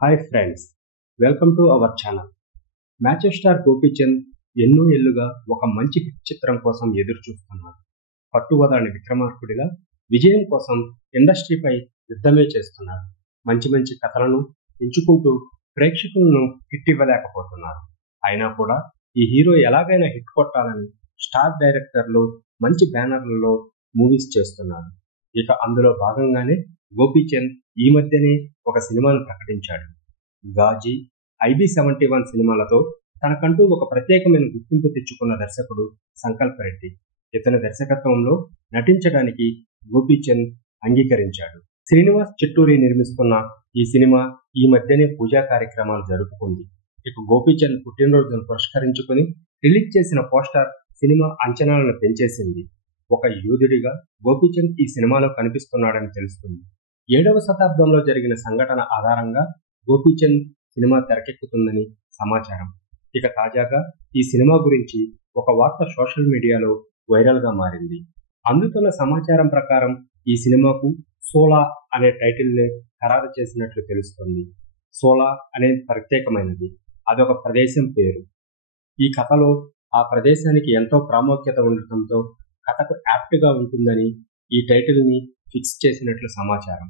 Hi friends, welcome to our channel. Matches star Gopichand ఎన్నో ఏళ్లుగా ఒక మంచి హిట్ చిత్రం కోసం ఎదురు చూస్తున్నాడు. పట్టువదలని విక్రమార్కుడిగా విజయం కోసం ఇండస్ట్రీపై యుద్ధమే చేస్తున్నాడు. మంచి మంచి కథలను ఎంచుకుంటూ ప్రేక్షకులను హిట్ ఇవ్వలేకపోతున్నారు. అయినా కూడా ఈ హీరో ఎలాగైనా హిట్ కొట్టాలని స్టార్ డైరెక్టర్లు మంచి బ్యానర్లలో మూవీస్ చేస్తున్నారు. ఇక అందులో భాగంగానే గోపీచంద్ ఈ మధ్యనే ఒక సినిమాను ప్రకటించాడు. గాజీ, IB71 సినిమాలతో తనకంటూ ఒక ప్రత్యేకమైన గుర్తింపు తెచ్చుకున్న దర్శకుడు సంకల్ప్ రెడ్డి. ఇతని దర్శకత్వంలో నటించడానికి గోపీచంద్ అంగీకరించాడు. శ్రీనివాస్ చిట్టూరి నిర్మిస్తున్న ఈ సినిమా ఈ మధ్యనే పూజా కార్యక్రమాలు జరుపుకుంది. ఇక గోపీచంద్ పుట్టినరోజును పురస్కరించుకుని రిలీజ్ చేసిన పోస్టర్ సినిమా అంచనాలను పెంచేసింది. ఒక యోధుడిగా గోపీచంద్ ఈ సినిమాలో కనిపిస్తున్నాడని తెలుస్తుంది. 7వ శతాబ్దంలో జరిగిన సంఘటన ఆధారంగా గోపీచంద్ సినిమా తెరకెక్కుతుందని సమాచారం. ఇక తాజాగా ఈ సినిమా గురించి ఒక వార్త సోషల్ మీడియాలో వైరల్గా మారింది. అందుతున్న సమాచారం ప్రకారం ఈ సినిమాకు సోలా అనే టైటిల్ని ఖరారు చేసినట్లు తెలుస్తుంది. సోలా అనేది ప్రత్యేకమైనది, అదొక ప్రదేశం పేరు. ఈ కథలో ఆ ప్రదేశానికి ఎంతో ప్రాముఖ్యత ఉండటంతో కథకు యాప్ట్గా ఉంటుందని ఈ టైటిల్ని ఫిక్స్ చేసినట్లు సమాచారం.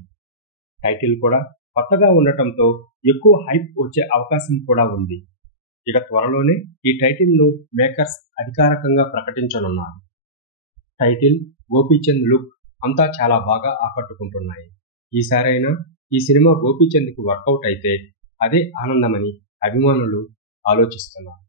టైటిల్ కూడా కొత్తగా ఉండటంతో ఎక్కువ హైప్ వచ్చే అవకాశం కూడా ఉంది. ఇక త్వరలోనే ఈ టైటిల్ను మేకర్స్ అధికారికంగా ప్రకటించనున్నారు. టైటిల్, గోపీచంద్ లుక్ అంతా చాలా బాగా ఆకట్టుకుంటున్నాయి. ఈసారైనా ఈ సినిమా గోపీచంద్కి వర్కౌట్ అయితే అదే ఆనందమని అభిమానులు ఆలోచిస్తున్నారు.